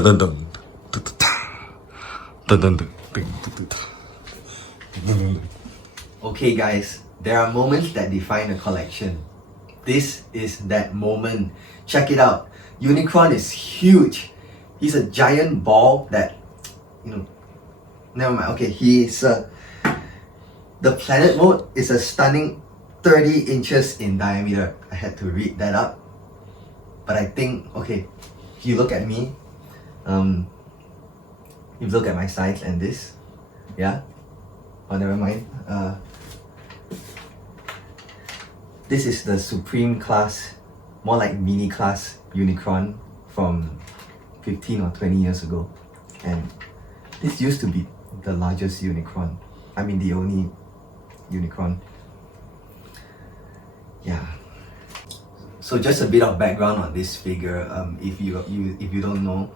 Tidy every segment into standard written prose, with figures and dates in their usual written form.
Dun dun dun. Dun dun dun. Okay guys, there are moments that define a collection. This is that moment. Check it out. Unicron is huge. He's a giant ball that, never mind. Okay, the planet mode is a stunning 30 inches in diameter. I had to read that up. But I think, okay, if you look at me, you look at my size and this, yeah? Oh, never mind. This is the Supreme class, more like mini class Unicron from 15 or 20 years ago. And this used to be the largest Unicron. I mean the only Unicron. Yeah. So just a bit of background on this figure. If you don't know,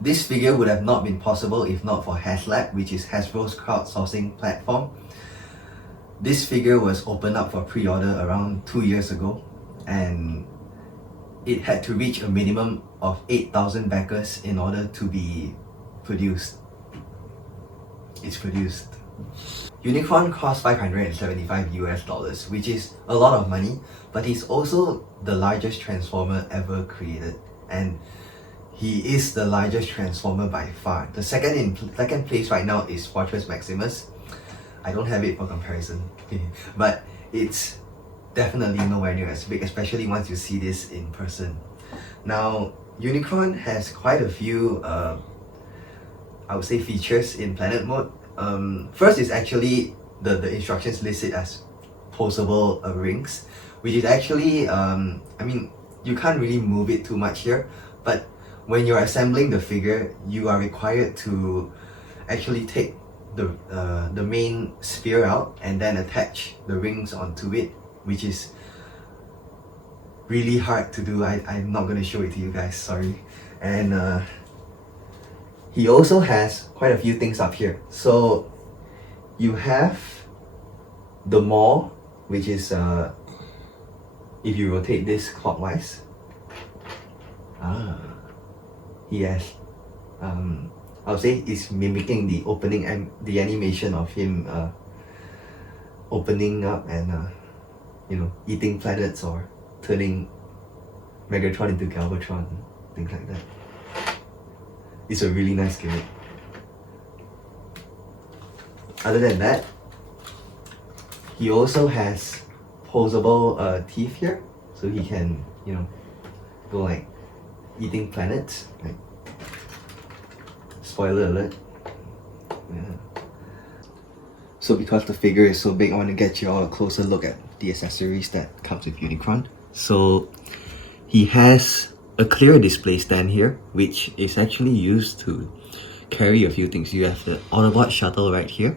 this figure would have not been possible if not for Haslab, which is Hasbro's crowdsourcing platform. This figure was opened up for pre-order around 2 years ago, and it had to reach a minimum of 8,000 backers in order to be produced. It's produced. Unicron cost $575 US, which is a lot of money, but he's also the largest Transformer ever created, and he is the largest Transformer by far. The second place right now is Fortress Maximus. I don't have it for comparison, but it's definitely nowhere near as big, especially once you see this in person. Now, Unicron has quite a few, I would say, features in planet mode. First is actually the instructions list it as posable rings, which is actually, I mean, you can't really move it too much here, but when you're assembling the figure, you are required to actually take the main sphere out and then attach the rings onto it, which is really hard to do. I'm not going to show it to you guys, sorry. And he also has quite a few things up here. So you have the maw, which is if you rotate this clockwise, he has I would say it's mimicking the opening and the animation of him opening up and eating planets or turning Megatron into Galvatron, things like that. It's a really nice gimmick. Other than that, he also has posable teeth here, so he can go like eating planets. Like, spoiler alert. Yeah. So because the figure is so big, I want to get you all a closer look at the accessories that comes with Unicron. So he has a clear display stand here, which is actually used to carry a few things. You have the Autobot shuttle right here,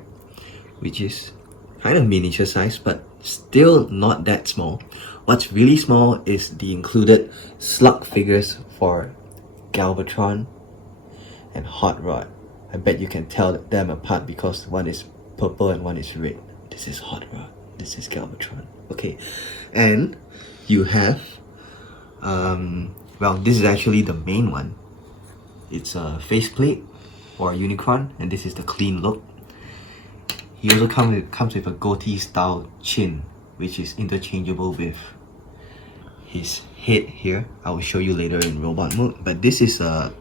which is kind of miniature size, but still not that small. What's really small is the included Slug figures for Galvatron and Hot Rod. I bet you can tell them apart because one is purple and one is red. This is Hot Rod, this is Galvatron. Okay, and you have well, this is actually the main one. It's a faceplate for Unicron, and this is the clean look. He also comes with a goatee style chin, which is interchangeable with his head here. I will show you later in robot mode, but this is the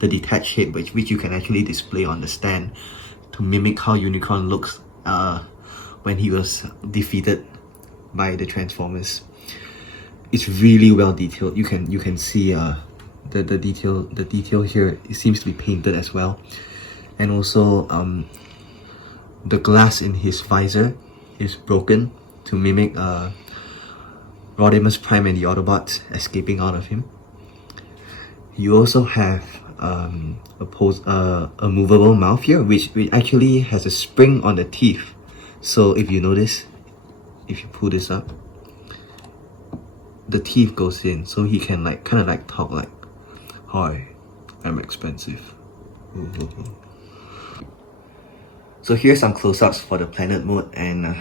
detached head, which you can actually display on the stand to mimic how Unicron looks when he was defeated by the Transformers. It's really well detailed. You can see the detail here. It seems to be painted as well, and also the glass in his visor is broken to mimic Optimus Prime and the Autobots escaping out of him. You also have a movable mouth here, which actually has a spring on the teeth. So if you notice, if you pull this up, the teeth goes in, so he can kind of talk like, "Hi, I'm expensive." So here's some close-ups for the planet mode, and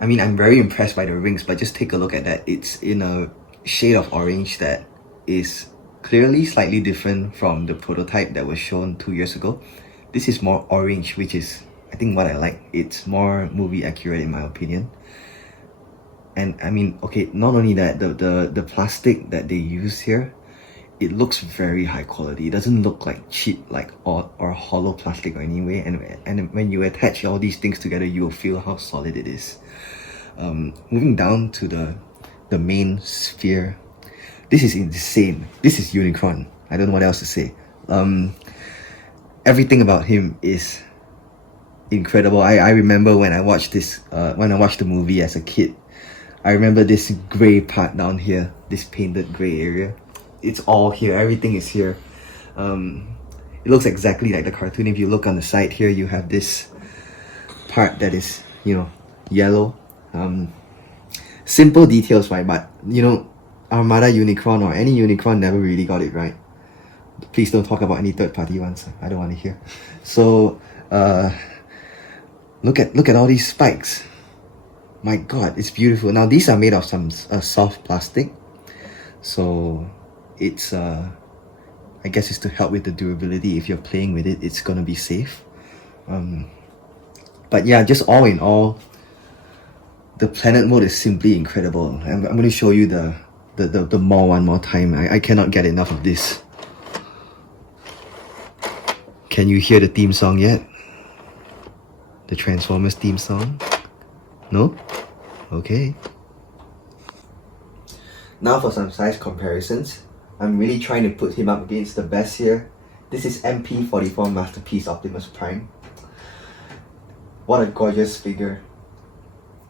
I mean, I'm very impressed by the rings, but just take a look at that. It's in a shade of orange that is clearly slightly different from the prototype that was shown 2 years ago. This is more orange, which is, I think, what I like. It's more movie accurate in my opinion. And I mean, okay, not only that, the plastic that they use here, it looks very high quality. It doesn't look like cheap, like or hollow plastic or anyway. And when you attach all these things together, you will feel how solid it is. Moving down to the main sphere, this is insane. This is Unicron. I don't know what else to say. Everything about him is incredible. I remember when I watched this, when I watched the movie as a kid, I remember this gray part down here, this painted gray area. It's all here, everything is here. It looks exactly like the cartoon. If you look on the side here, you have this part that is, you know, yellow. Simple details, right? But, you know, Armada Unicron or any Unicron never really got it right. Please don't talk about any third-party ones. I don't want to hear. So, look at all these spikes. My God, it's beautiful. Now these are made of some soft plastic, so it's I guess it's to help with the durability. If you're playing with it, it's gonna be safe. But yeah, just all in all, the planet mode is simply incredible. I'm going to show you the mall one more time. I cannot get enough of this. Can you hear the theme song yet? The Transformers theme song? No? Okay. Now for some size comparisons. I'm really trying to put him up against the best here. This is MP44 Masterpiece Optimus Prime. What a gorgeous figure.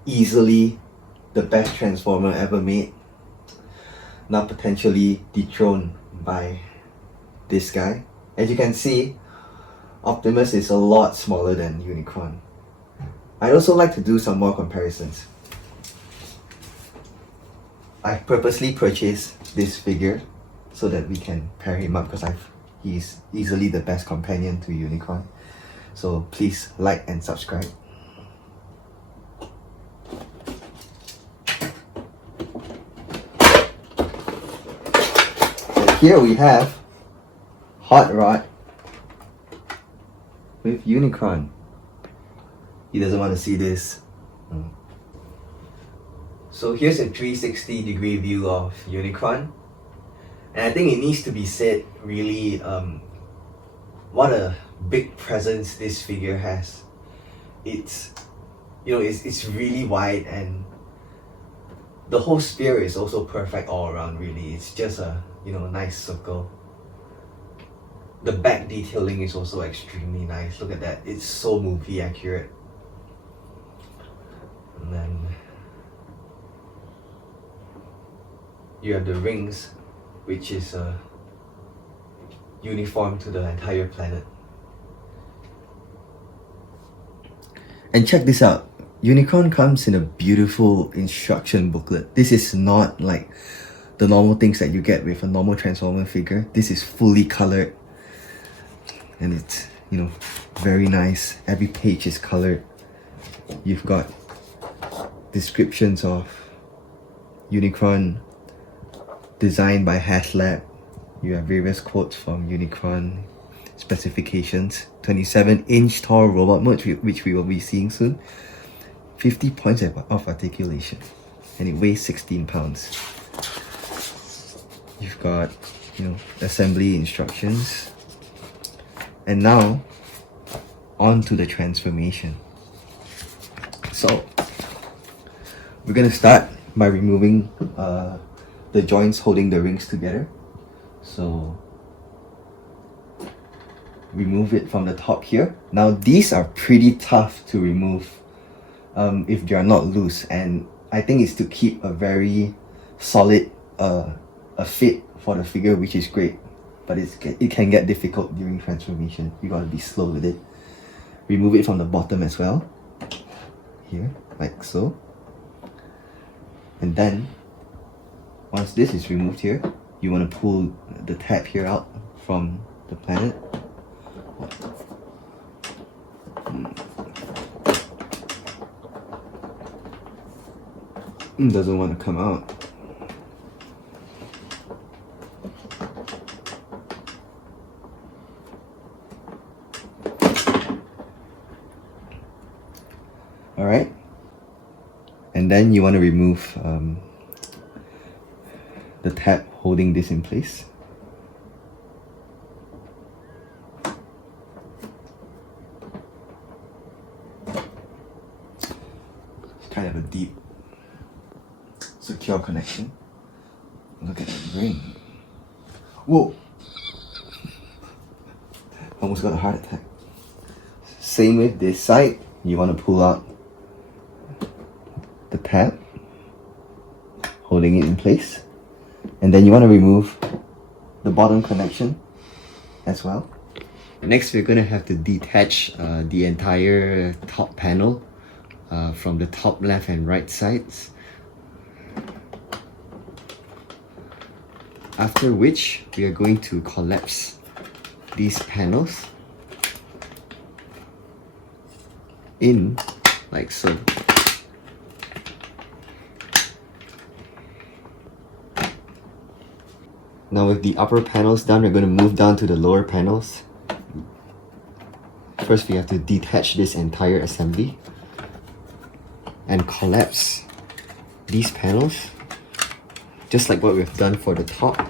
Easily the best Transformer ever made. Now potentially dethroned by this guy. As you can see, Optimus is a lot smaller than Unicron. I'd also like to do some more comparisons. I purposely purchased this figure so that we can pair him up because he's easily the best companion to Unicron. So please like and subscribe. So here we have Hot Rod with Unicron. He doesn't want to see this. So here's a 360-degree view of Unicron. And I think it needs to be said, really, what a big presence this figure has. It's, you know, it's really wide, and the whole sphere is also perfect all around, really. It's just a, you know, nice circle. The back detailing is also extremely nice. Look at that. It's so movie accurate. And then you have the rings, which is uniform to the entire planet. And check this out. Unicron comes in a beautiful instruction booklet. This is not like the normal things that you get with a normal Transformer figure. This is fully colored. And it's, you know, very nice. Every page is colored. You've got descriptions of Unicron designed by Haslab. You have various quotes from Unicron specifications. 27-inch tall robot mode, which we will be seeing soon. 50 points of articulation. And it weighs 16 pounds. You've got, you know, assembly instructions. And now, on to the transformation. So, we're gonna start by removing the joints holding the rings together. So, remove it from the top here. Now, these are pretty tough to remove if they are not loose, and I think it's to keep a very solid a fit for the figure, which is great. But it can get difficult during transformation. You gotta be slow with it. Remove it from the bottom as well. Here, like so. And then, once this is removed here, you want to pull the tab here out from the planet. Doesn't want to come out. Alright? And then you want to remove the tab holding this in place. It's kind of a deep, secure connection. Look at that ring. Whoa! Almost got a heart attack. Same with this side. You want to pull out the tab, holding it in place. And then you want to remove the bottom connection as well. Next, we're going to have to detach the entire top panel from the top left and right sides. After which, we are going to collapse these panels in like so. Now with the upper panels done, we're going to move down to the lower panels. First, we have to detach this entire assembly and collapse these panels just like what we've done for the top.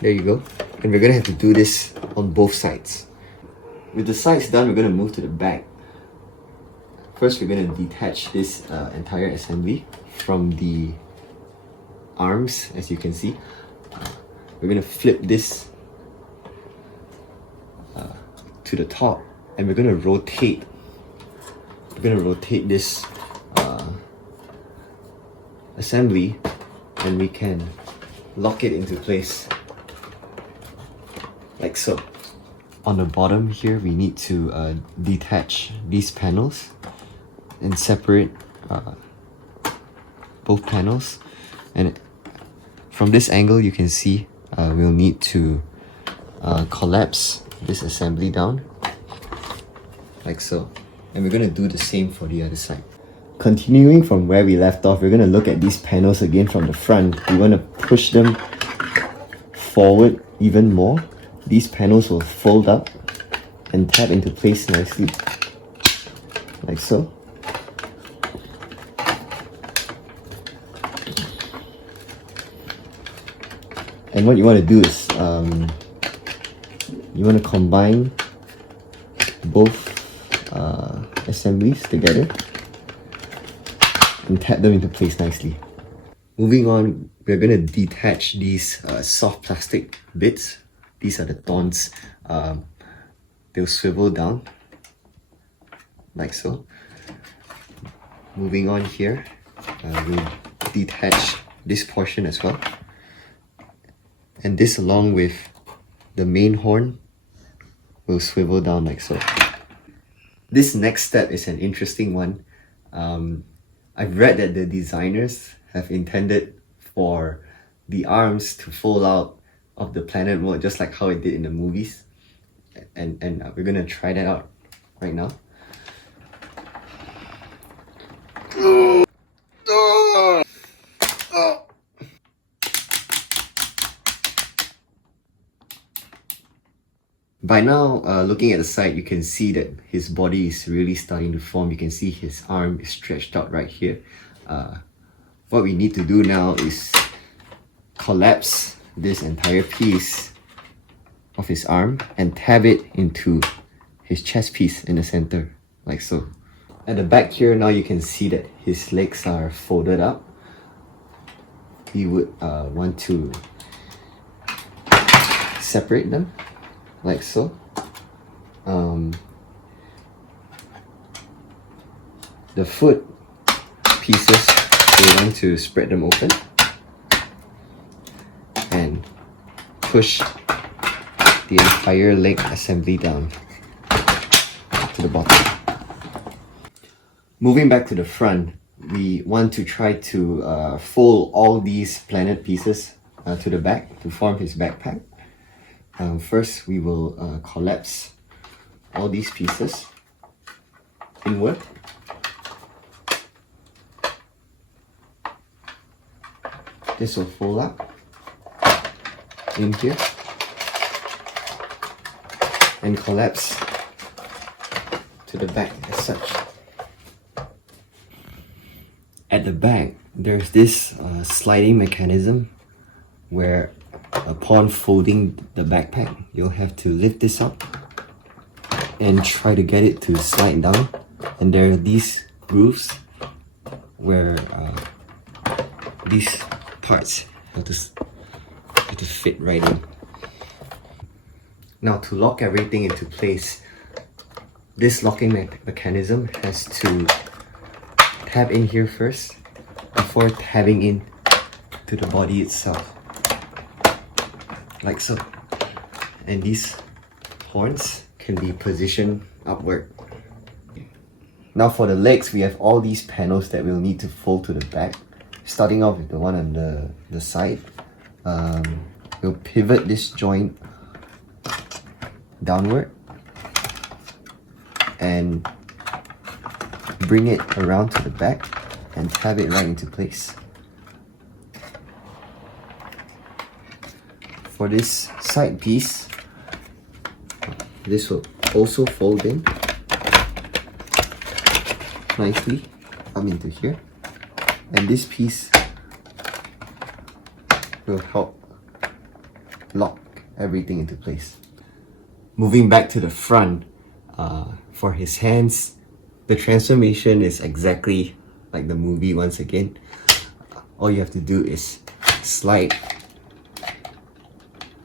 There you go. And we're gonna have to do this on both sides. With the sides done, we're gonna move to the back. First, we're gonna detach this entire assembly from the arms, as you can see. We're gonna flip this to the top, and we're gonna rotate. We're gonna rotate this assembly, and we can lock it into place like so. On the bottom here, we need to detach these panels and separate both panels. And from this angle, you can see we'll need to collapse this assembly down like so. And we're going to do the same for the other side. Continuing from where we left off, we're going to look at these panels again from the front. We want to push them forward even more. These panels will fold up and tab into place nicely, like so. And what you want to do is, you want to combine both assemblies together and tap them into place nicely. Moving on, we're going to detach these soft plastic bits. These are the thorns. They'll swivel down like so. Moving on here, we'll detach this portion as well. And this, along with the main horn, will swivel down like so. This next step is an interesting one. I've read that the designers have intended for the arms to fold out of the planet mode, just like how it did in the movies. And we're gonna try that out right now. By now, looking at the side, you can see that his body is really starting to form. You can see his arm is stretched out right here. What we need to do now is collapse this entire piece of his arm and tab it into his chest piece in the center, like so. At the back here, now you can see that his legs are folded up. We would want to separate them like so. The foot pieces, we want to spread them open and push the entire leg assembly down to the bottom. Moving back to the front, we want to try to fold all these planet pieces to the back to form his backpack. First, we will collapse all these pieces inward. This will fold up in here. and collapse to the back as such. At the back, there's this sliding mechanism where upon folding the backpack, you'll have to lift this up and try to get it to slide down. And there are these grooves where these parts have to fit right in. Now, to lock everything into place, this locking mechanism has to tab in here first before tabbing in to the body itself, like so. And these horns can be positioned upward. Now for the legs, we have all these panels that we'll need to fold to the back. Starting off with the one on the side, we'll pivot this joint downward and bring it around to the back and tab it right into place. For this side piece, this will also fold in nicely up into here, and this piece will help lock everything into place. Moving back to the front, for his hands, the transformation is exactly like the movie once again. All you have to do is slide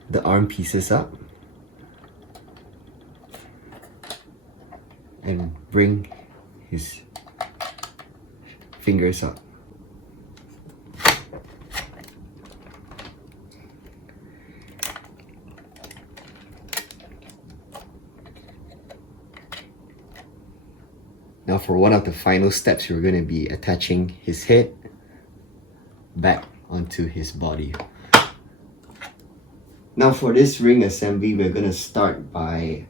the arm pieces up and bring his fingers up. Now for one of the final steps, we're going to be attaching his head back onto his body. Now for this ring assembly, we're going to start by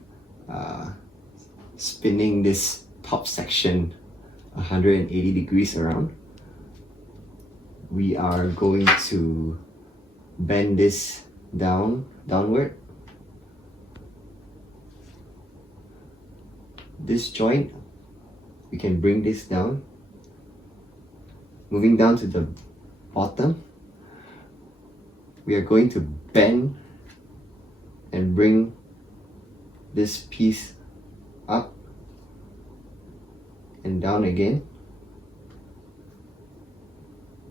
spinning this top section 180 degrees around. We are going to bend this downward. This joint, we can bring this down. Moving down to the bottom, we are going to bend and bring this piece up and down again.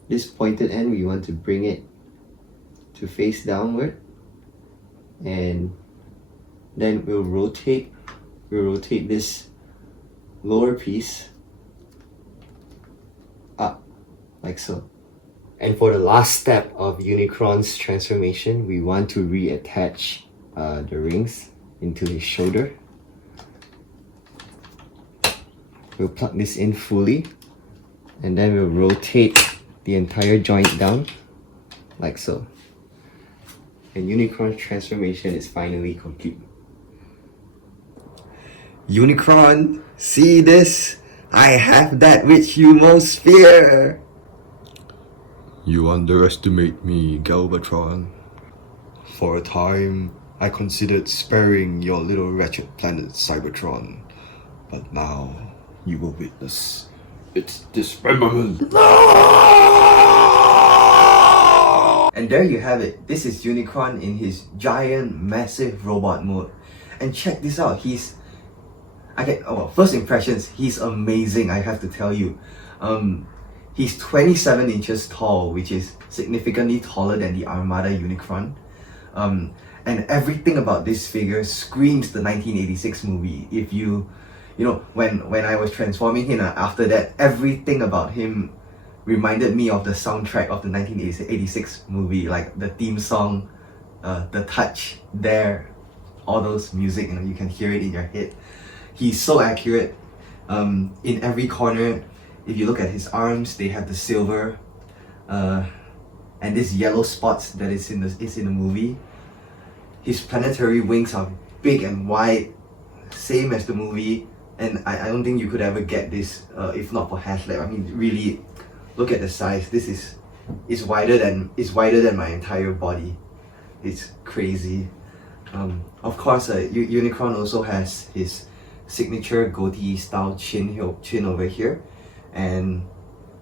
This pointed end, we want to bring it to face downward, and then we'll rotate this lower piece up like so. And for the last step of Unicron's transformation, we want to reattach the rings into his shoulder. We'll plug this in fully, and then we'll rotate the entire joint down like so. And Unicron's transformation is finally complete. Unicron, see this? I have that which you most fear. You underestimate me, Galvatron. For a time, I considered sparing your little wretched planet Cybertron, but now you will witness its dismemberment. And there you have it. This is Unicron in his giant, massive robot mode. And check this out. First impressions, he's amazing, I have to tell you. He's 27 inches tall, which is significantly taller than the Armada Unicron. And everything about this figure screams the 1986 movie. If you know, when I was transforming him after that, everything about him reminded me of the soundtrack of the 1986 movie, like the theme song, the touch there, all those music, you can hear it in your head. He's so accurate. In every corner, if you look at his arms, they have the silver and this yellow spots that is in the movie. His planetary wings are big and wide, same as the movie, and I don't think you could ever get this if not for Haslab. I mean, really, look at the size. This is wider than my entire body. It's crazy. Of course, Unicron also has his signature goatee style chin over here, and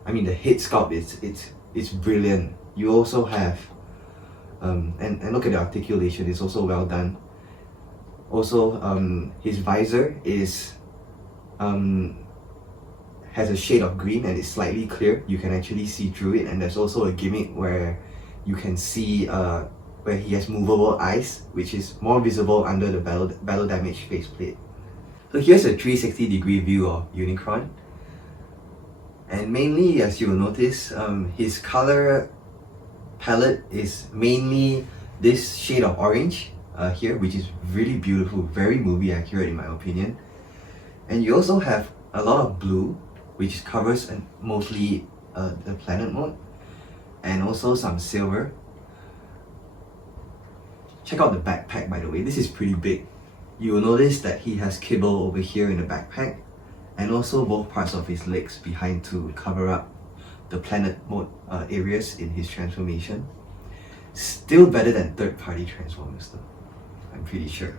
I mean the head sculpt it's brilliant. You also have and look at the articulation, it's also well done. Also, his visor is has a shade of green and it's slightly clear. You can actually see through it, and there's also a gimmick where you can see where he has movable eyes, which is more visible under the battle damage faceplate. So here's a 360-degree view of Unicron, and mainly, as you will notice, his color palette is mainly this shade of orange here, which is really beautiful, very movie accurate in my opinion. And you also have a lot of blue, which covers mostly the planet mode, and also some silver. Check out the backpack, by the way. This is pretty big. You will notice that he has kibble over here in the backpack, and also both parts of his legs behind to cover up the planet mode areas in his transformation. Still better than third-party Transformers though, I'm pretty sure.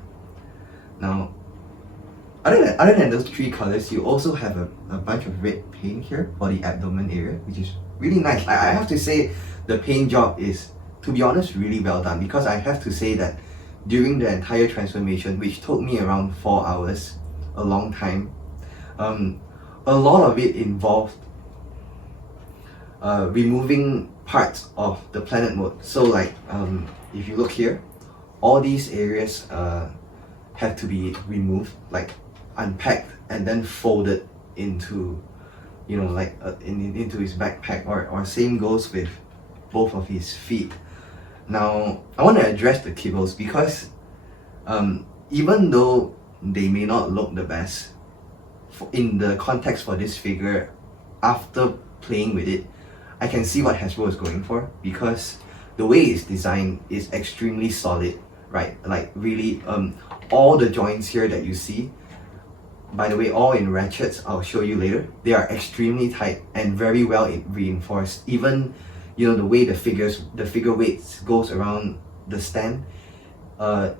Now, other than those three colors, you also have a bunch of red paint here for the abdomen area, which is really nice. I have to say the paint job is, to be honest, really well done, because I have to say that during the entire transformation, which took me around 4 hours, a long time, a lot of it involved removing parts of the planet mode. So like if you look here, all these areas have to be removed, like unpacked and then folded into, you know, like into his backpack, or same goes with both of his feet. Now I want to address the kibbles, because even though they may not look the best in the context for this figure, after playing with it, I can see what Hasbro is going for, because the way it's designed is extremely solid, right? Like really, all the joints here that you see, by the way, all in ratchets, I'll show you later, they are extremely tight and very well reinforced. Even, you know, the way the figure weights goes around the stand,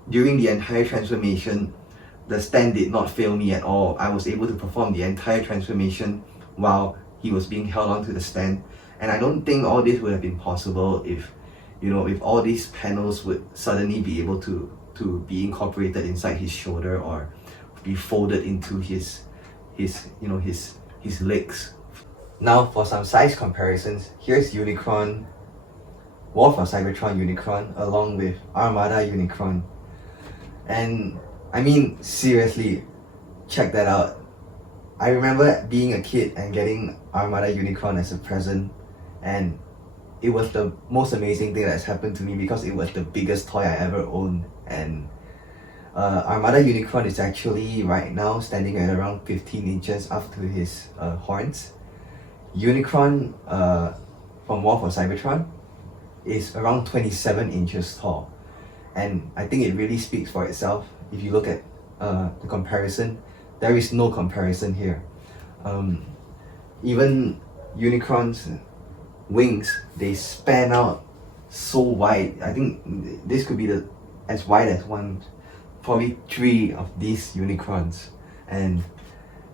during the entire transformation, the stand did not fail me at all. I was able to perform the entire transformation while he was being held onto the stand. And I don't think all this would have been possible if, you know, if all these panels would suddenly be able to be incorporated inside his shoulder or be folded into his legs. Now for some size comparisons, here's Unicron, War for Cybertron Unicron, along with Armada Unicron. And I mean, seriously, check that out. I remember being a kid and getting Armada Unicron as a present, and it was the most amazing thing that's happened to me, because it was the biggest toy I ever owned. And Armada Unicron is actually right now standing at around 15 inches up to his horns. Unicron from War for Cybertron is around 27 inches tall, and I think it really speaks for itself. If you look at the comparison, there is no comparison here. Even Unicron's wings, they span out so wide. I think this could be as wide as probably 3 of these Unicrons, and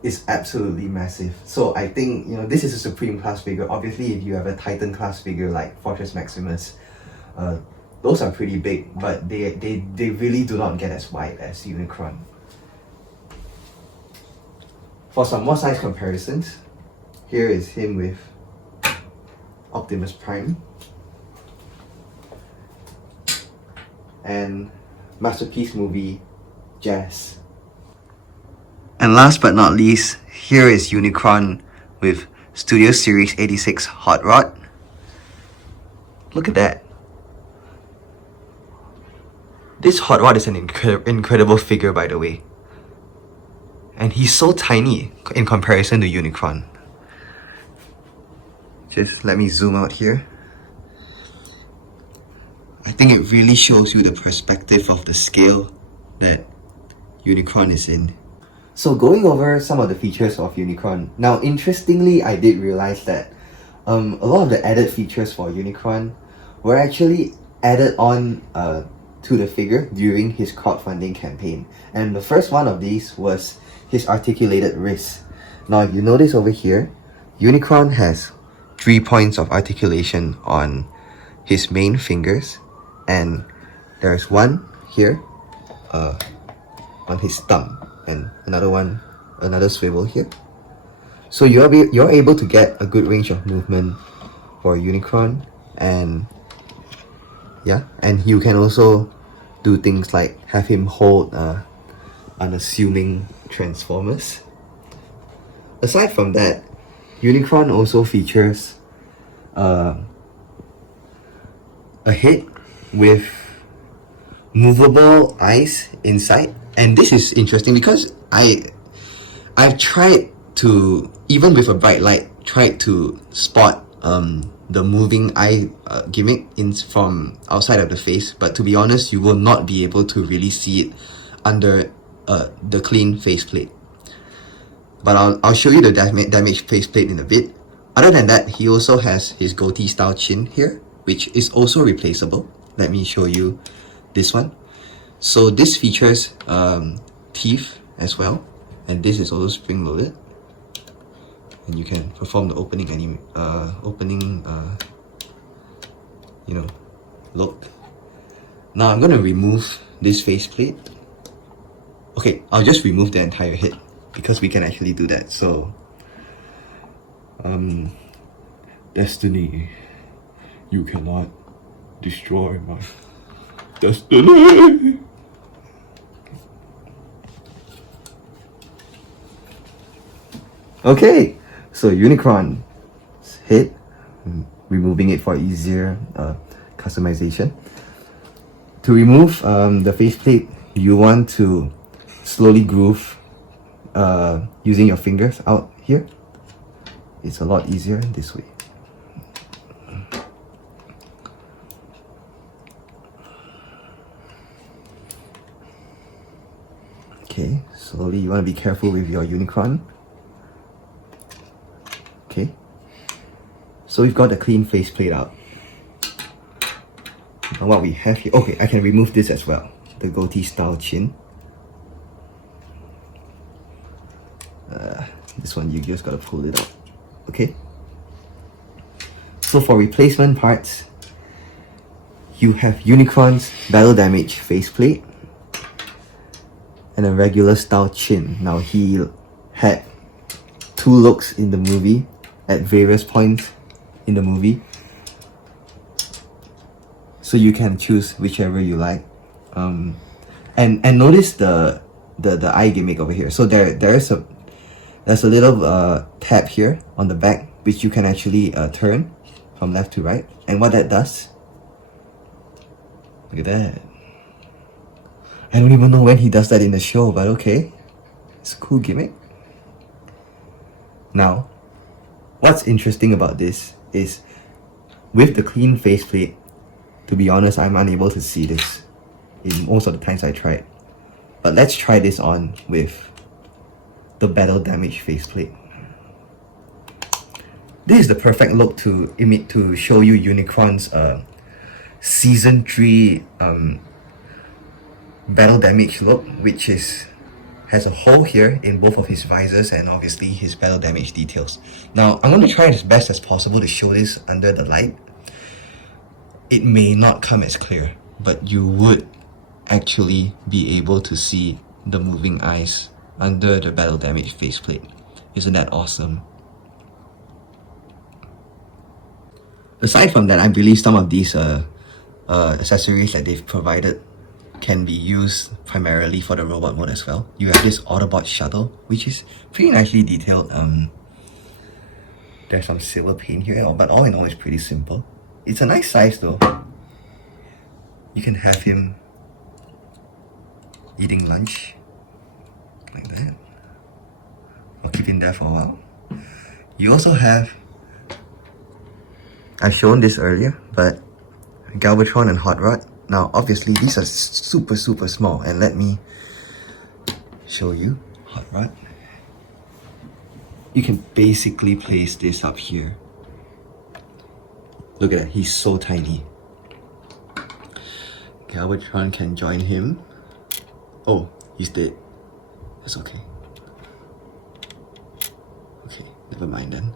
it's absolutely massive. So I think, you know, this is a Supreme class figure. Obviously, if you have a Titan class figure like Fortress Maximus, those are pretty big, but they really do not get as wide as Unicron. For some more size comparisons, here is him with Optimus Prime and masterpiece movie Jazz. And last but not least, here is Unicron with Studio Series 86 Hot Rod. Look at that. This Hot Rod is an incredible figure, by the way. And he's so tiny in comparison to Unicron. Just let me zoom out here. I think it really shows you the perspective of the scale that Unicron is in. So going over some of the features of Unicron. Now, interestingly, I did realize that a lot of the added features for Unicron were actually added on to the figure during his crowdfunding campaign. And the first one of these was his articulated wrist. Now if you notice over here, Unicron has 3 points of articulation on his main fingers, and there's one here on his thumb, and another swivel here. So you're able to get a good range of movement for Unicron, and yeah, and you can also do things like have him hold unassuming Transformers. Aside from that, Unicron also features a head with movable eyes inside, and this is interesting because I've tried to, even with a bright light, tried to spot the moving eye gimmick from outside of the face, but to be honest, you will not be able to really see it under the clean faceplate. But I'll show you the damaged faceplate in a bit. Other than that, he also has his goatee style chin here, which is also replaceable. Let me show you this one. So this features teeth as well, and this is also spring loaded, and you can perform the opening look. Now I'm gonna remove this faceplate. Okay, I'll just remove the entire head because we can actually do that. So Destiny, you cannot destroy my destiny. Okay, so Unicron's head, removing it for easier customization. To remove the faceplate, you want to slowly groove using your fingers out here. It's a lot easier this way. Okay, slowly. You want to be careful with your Unicron. Okay, so we've got the clean faceplate out. Now what we have here, okay, I can remove this as well, the goatee style chin. This one you just gotta pull it out. Okay, so for replacement parts, you have Unicron's battle damage faceplate and a regular style chin. Now he had 2 looks in the movie at various points in the movie, so you can choose whichever you like. And notice the eye gimmick over here. So there's a little tab here on the back which you can actually turn from left to right, and what that does, look at that. I don't even know when he does that in the show, but okay, it's a cool gimmick. Now, what's interesting about this is with the clean faceplate, to be honest, I'm unable to see this in most of the times I tried. But let's try this on with the battle damage faceplate. This is the perfect look to show you Unicron's season 3 battle damage look, which has a hole here in both of his visors and obviously his battle damage details. Now I'm going to try as best as possible to show this under the light. It may not come as clear, but you would actually be able to see the moving eyes under the battle damage faceplate. Isn't that awesome? Aside from that, I believe some of these accessories that they've provided can be used primarily for the robot mode as well. You have this Autobot shuttle, which is pretty nicely detailed. There's some silver paint here, but all in all, it's pretty simple. It's a nice size though. You can have him eating lunch like that. I'll keep him there for a while. You also have, I've shown this earlier, but Galvatron and Hot Rod. Now obviously these are super small, and let me show you Hot Rod. You can basically place this up here. Look at that, he's so tiny. Galvatron can join him. Oh, he's dead. That's okay. Okay, never mind then.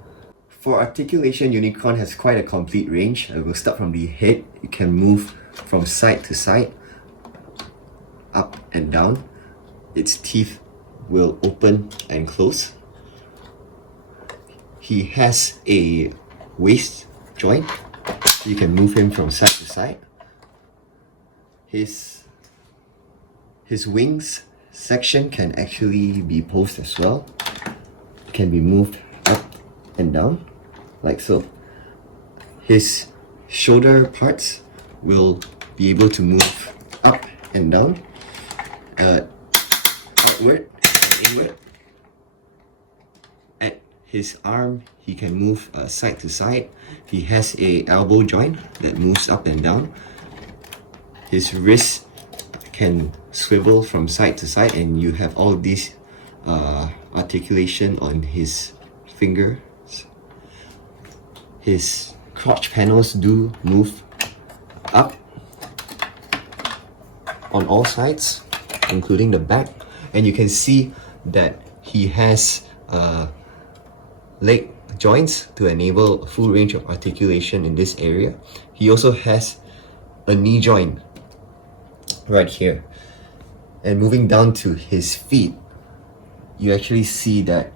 For articulation, Unicron has quite a complete range. We'll start from the head. You can move from side to side, up and down. Its teeth will open and close. He has a waist joint. You can move him from side to side. His wings section can actually be posed as well. It can be moved up and down, like so. His shoulder parts will be able to move up and down, outward and inward. At his arm, he can move side to side. He has a elbow joint that moves up and down. His wrist can swivel from side to side, and you have all these articulation on his fingers. His crotch panels do move up on all sides, including the back, and you can see that he has leg joints to enable a full range of articulation in this area. He also has a knee joint right here, and moving down to his feet, you actually see that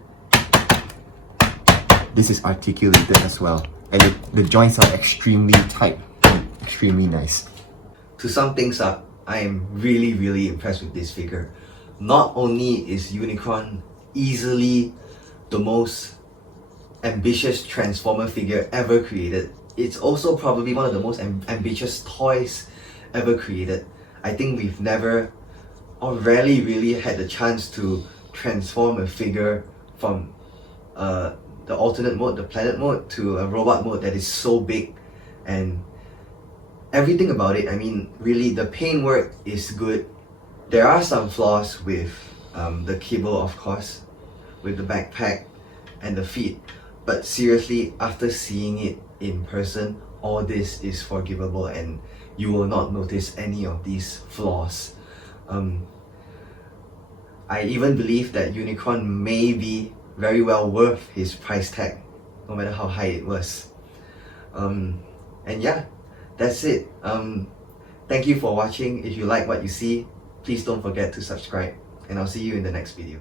this is articulated as well, and the joints are extremely tight and extremely nice. To sum things up, I am really impressed with this figure. Not only is Unicron easily the most ambitious Transformer figure ever created, it's also probably one of the most ambitious toys ever created. I think we've never or rarely really had the chance to transform a figure from the alternate mode, the planet mode, to a robot mode that is so big, and everything about it. I mean, really, the paintwork is good. There are some flaws with the kibble, of course, with the backpack and the feet, but seriously, after seeing it in person, all this is forgivable and you will not notice any of these flaws. I even believe that Unicron may be very well worth his price tag, no matter how high it was. And yeah, that's it. Thank you for watching. If you like what you see, please don't forget to subscribe, and I'll see you in the next video.